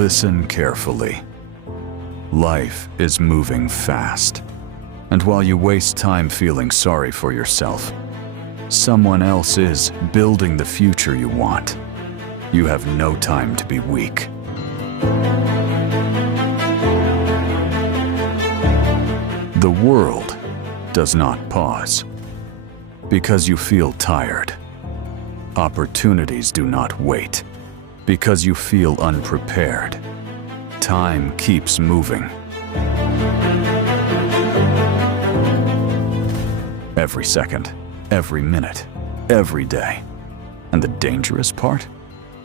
Listen carefully. Life is moving fast. And while you waste time feeling sorry for yourself, someone else is building the future you want. You have no time to be weak. The world does not pause because you feel tired. Opportunities do not wait because you feel unprepared. Time keeps moving. Every second, every minute, every day. And the dangerous part?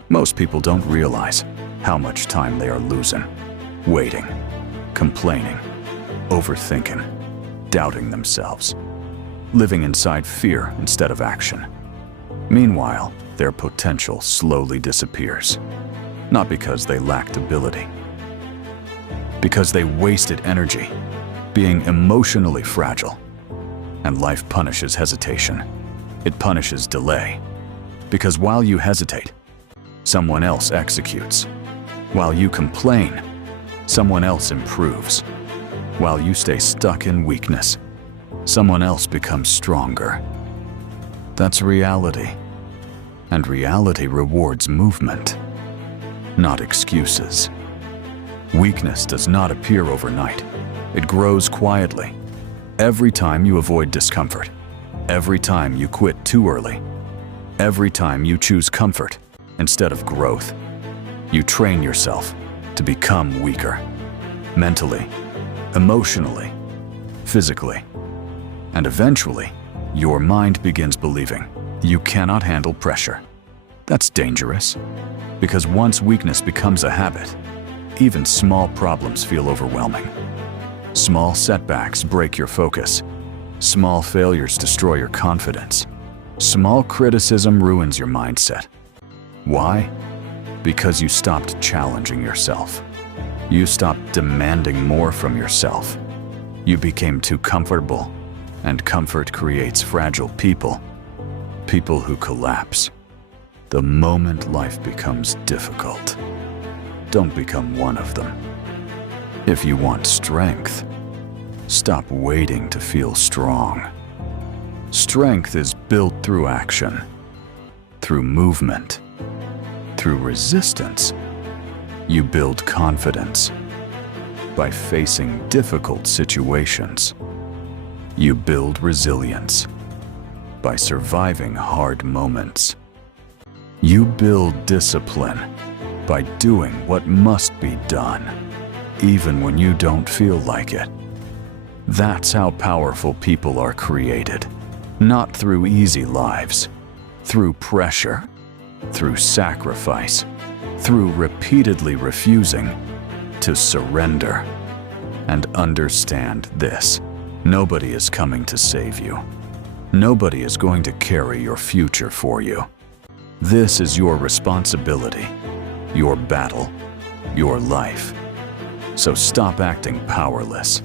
Most people don't realize how much time they are losing, waiting, complaining, overthinking, doubting themselves, living inside fear instead of action. Meanwhile, their potential slowly disappears, not because they lacked ability, because they wasted energy, being emotionally fragile. And life punishes hesitation. It punishes delay. Because while you hesitate, someone else executes. While you complain, someone else improves. While you stay stuck in weakness, someone else becomes stronger. That's reality. And reality rewards movement, not excuses. Weakness does not appear overnight. It grows quietly. Every time you avoid discomfort, every time you quit too early, every time you choose comfort instead of growth, you train yourself to become weaker, mentally, emotionally, physically. And eventually, your mind begins believing you cannot handle pressure. That's dangerous, because once weakness becomes a habit, even small problems feel overwhelming. Small setbacks break your focus. Small failures destroy your confidence. Small criticism ruins your mindset. Why? Because you stopped challenging yourself. You stopped demanding more from yourself. You became too comfortable, and comfort creates fragile people. People who collapse the moment life becomes difficult. Don't become one of them. If you want strength, stop waiting to feel strong. Strength is built through action, through movement, through resistance. You build confidence by facing difficult situations. You build resilience by surviving hard moments. You build discipline by doing what must be done, even when you don't feel like it. That's how powerful people are created, not through easy lives, through pressure, through sacrifice, through repeatedly refusing to surrender. And understand this: nobody is coming to save you. Nobody is going to carry your future for you. This is your responsibility, your battle, your life. So stop acting powerless.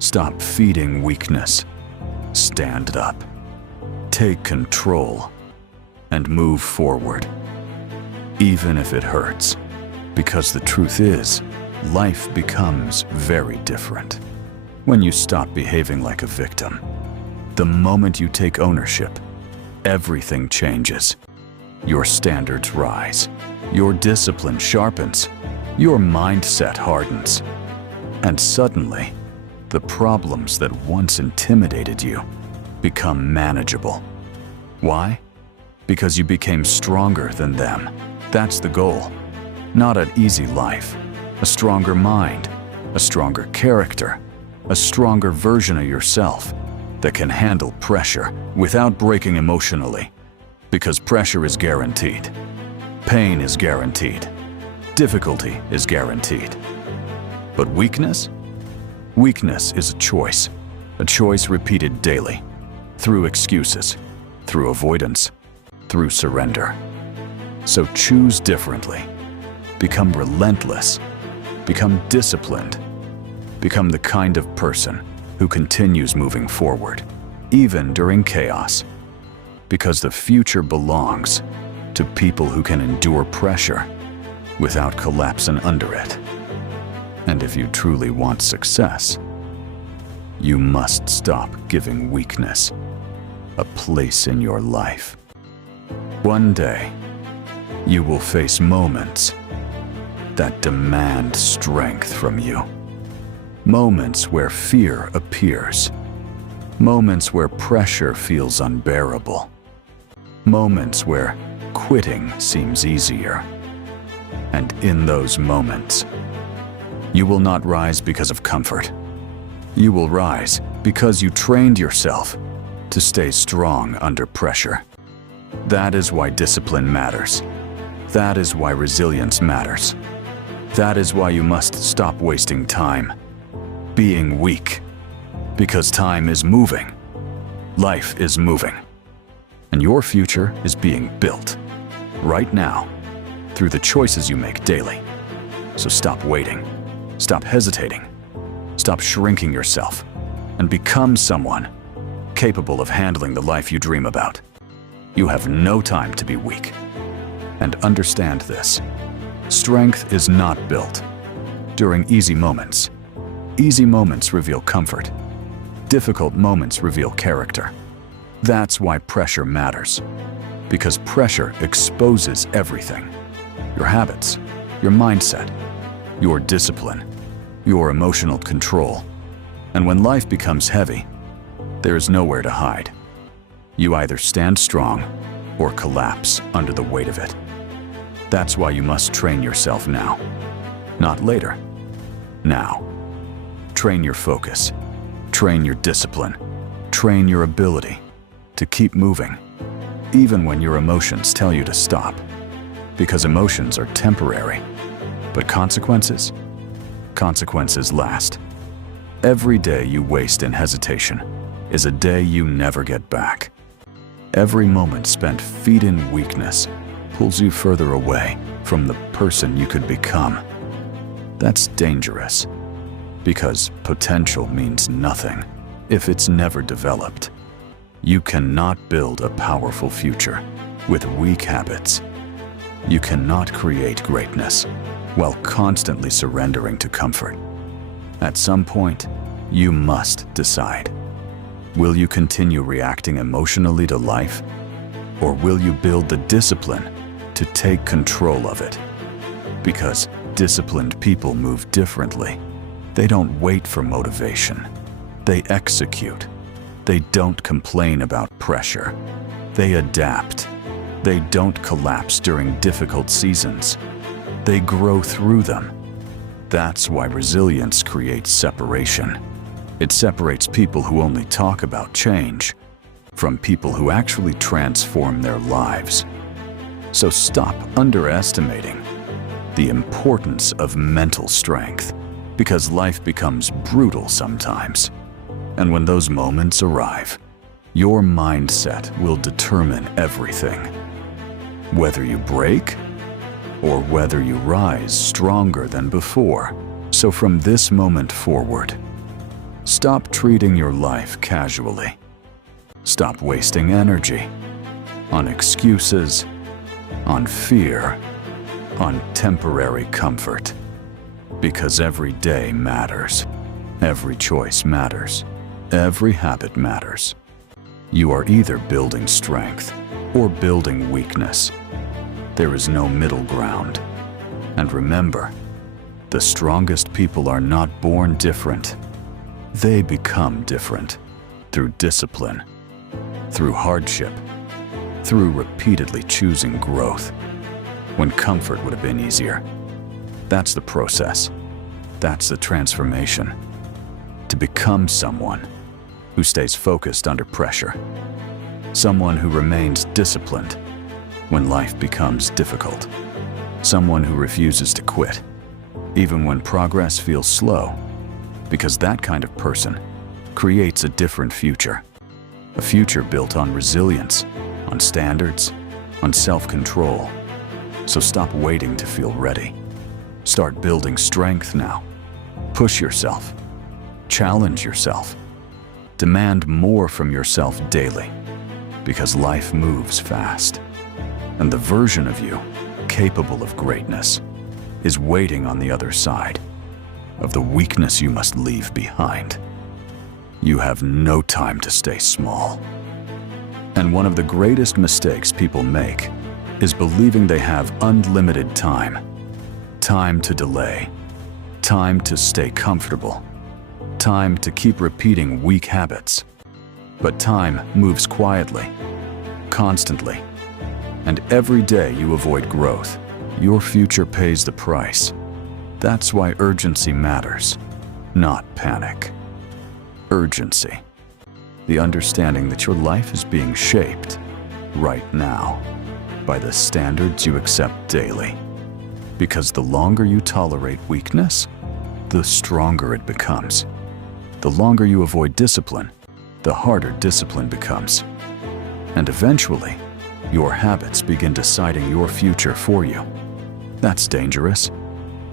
Stop feeding weakness. Stand up. Take control and move forward, even if it hurts. Because the truth is, life becomes very different when you stop behaving like a victim. The moment you take ownership, everything changes. Your standards rise. Your discipline sharpens. Your mindset hardens. And suddenly, the problems that once intimidated you become manageable. Why? Because you became stronger than them. That's the goal. Not an easy life. A stronger mind, a stronger character, a stronger version of yourself that can handle pressure without breaking emotionally. Because pressure is guaranteed. Pain is guaranteed. Difficulty is guaranteed. But weakness? Weakness is a choice repeated daily, through excuses, through avoidance, through surrender. So choose differently. Become relentless. Become disciplined. Become the kind of person who continues moving forward, even during chaos. Because the future belongs to people who can endure pressure, without collapsing under it. And if you truly want success, you must stop giving weakness a place in your life. One day, you will face moments that demand strength from you. Moments where fear appears. Moments where pressure feels unbearable. Moments where quitting seems easier. And in those moments, you will not rise because of comfort. You will rise because you trained yourself to stay strong under pressure. That is why discipline matters. That is why resilience matters. That is why you must stop wasting time being weak. Because time is moving. Life is moving. And your future is being built right now through the choices you make daily. So stop waiting. Stop hesitating. Stop shrinking yourself and become someone capable of handling the life you dream about. You have no time to be weak. And understand this. Strength is not built during easy moments. Easy moments reveal comfort. Difficult moments reveal character. That's why pressure matters. Because pressure exposes everything. Your habits, your mindset, your discipline, your emotional control. And when life becomes heavy, there is nowhere to hide. You either stand strong or collapse under the weight of it. That's why you must train yourself now. Not later. Now. Train your focus. Train your discipline. Train your ability to keep moving, even when your emotions tell you to stop. Because emotions are temporary, but consequences last. Every day you waste in hesitation is a day you never get back. Every moment spent feeding weakness pulls you further away from the person you could become. That's dangerous, because potential means nothing if it's never developed. You cannot build a powerful future with weak habits. You cannot create greatness while constantly surrendering to comfort. At some point, you must decide. Will you continue reacting emotionally to life? Or will you build the discipline to take control of it? Because disciplined people move differently. They don't wait for motivation. They execute. They don't complain about pressure. They adapt. They don't collapse during difficult seasons. They grow through them. That's why resilience creates separation. It separates people who only talk about change from people who actually transform their lives. So stop underestimating the importance of mental strength, because life becomes brutal sometimes. And when those moments arrive, your mindset will determine everything. Whether you break or whether you rise stronger than before. So from this moment forward, stop treating your life casually. Stop wasting energy on excuses, on fear, on temporary comfort. Because every day matters. Every choice matters. Every habit matters. You are either building strength or building weakness. There is no middle ground. And remember, the strongest people are not born different. They become different through discipline, through hardship, through repeatedly choosing growth when comfort would have been easier. That's the process. That's the transformation. To become someone who stays focused under pressure. Someone who remains disciplined when life becomes difficult. Someone who refuses to quit, even when progress feels slow. Because that kind of person creates a different future. A future built on resilience, on standards, on self-control. So stop waiting to feel ready. Start building strength now. Push yourself. Challenge yourself. Demand more from yourself daily, because life moves fast. And the version of you capable of greatness is waiting on the other side of the weakness you must leave behind. You have no time to stay small. And one of the greatest mistakes people make is believing they have unlimited time. Time to delay. Time to stay comfortable. Time to keep repeating weak habits. But time moves quietly, constantly. And every day you avoid growth, your future pays the price. That's why urgency matters, not panic. Urgency. The understanding that your life is being shaped right now by the standards you accept daily. Because the longer you tolerate weakness, the stronger it becomes. The longer you avoid discipline, the harder discipline becomes. And eventually, your habits begin deciding your future for you. That's dangerous,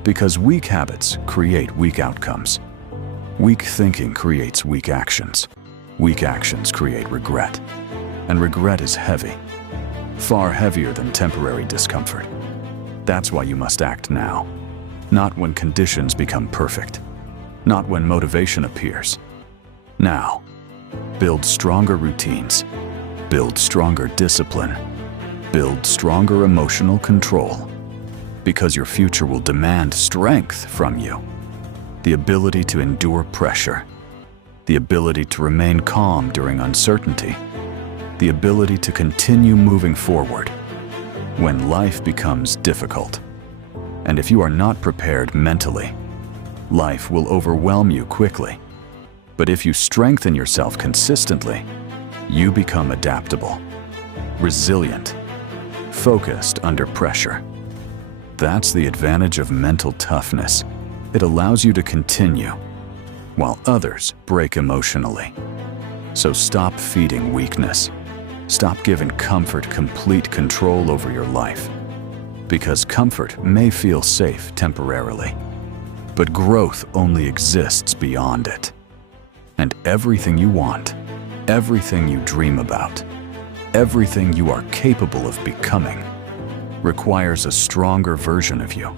because weak habits create weak outcomes. Weak thinking creates weak actions. Weak actions create regret. And regret is heavy, far heavier than temporary discomfort. That's why you must act now, not when conditions become perfect, not when motivation appears. Now, build stronger routines, build stronger discipline, build stronger emotional control, because your future will demand strength from you. The ability to endure pressure, the ability to remain calm during uncertainty, the ability to continue moving forward when life becomes difficult. And if you are not prepared mentally, life will overwhelm you quickly. But if you strengthen yourself consistently, you become adaptable, resilient, focused under pressure. That's the advantage of mental toughness. It allows you to continue, while others break emotionally. So stop feeding weakness. Stop giving comfort complete control over your life. Because comfort may feel safe temporarily, but growth only exists beyond it. And everything you want, everything you dream about, everything you are capable of becoming, requires a stronger version of you.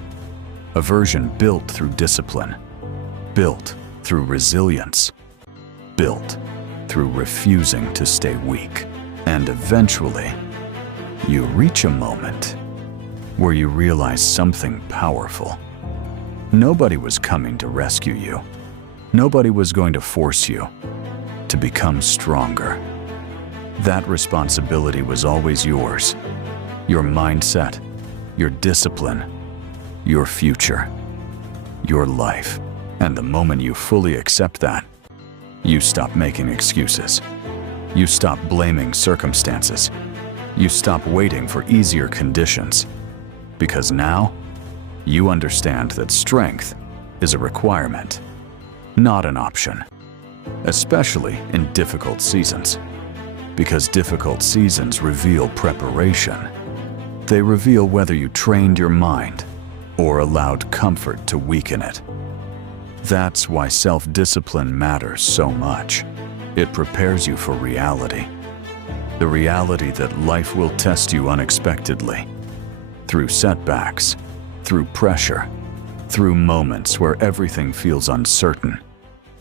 A version built through discipline, built through resilience, built through refusing to stay weak. And eventually, you reach a moment where you realize something powerful. Nobody was coming to rescue you. Nobody was going to force you to become stronger. That responsibility was always yours. Your mindset, your discipline, your future, your life. And the moment you fully accept that, you stop making excuses. You stop blaming circumstances. You stop waiting for easier conditions. Because now, you understand that strength is a requirement, not an option. Especially in difficult seasons. Because difficult seasons reveal preparation. They reveal whether you trained your mind or allowed comfort to weaken it. That's why self-discipline matters so much. It prepares you for reality. The reality that life will test you unexpectedly. Through setbacks, through pressure, through moments where everything feels uncertain.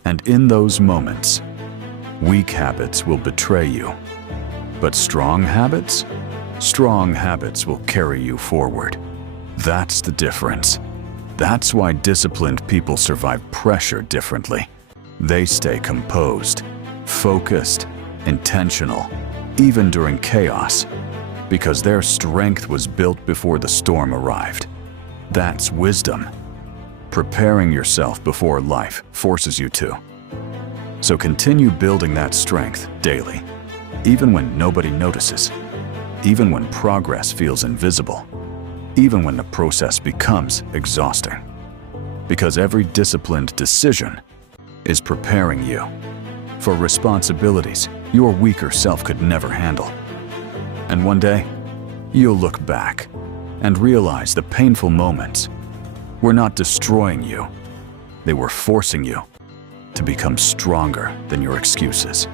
And in those moments, weak habits will betray you. But strong habits will carry you forward. That's the difference. That's why disciplined people survive pressure differently. They stay composed, focused, intentional, even during chaos, because their strength was built before the storm arrived. That's wisdom. Preparing yourself before life forces you to. So continue building that strength daily, even when nobody notices, even when progress feels invisible, even when the process becomes exhausting. Because every disciplined decision is preparing you for responsibilities your weaker self could never handle. And one day, you'll look back and realize the painful moments were not destroying you. They were forcing you to become stronger than your excuses.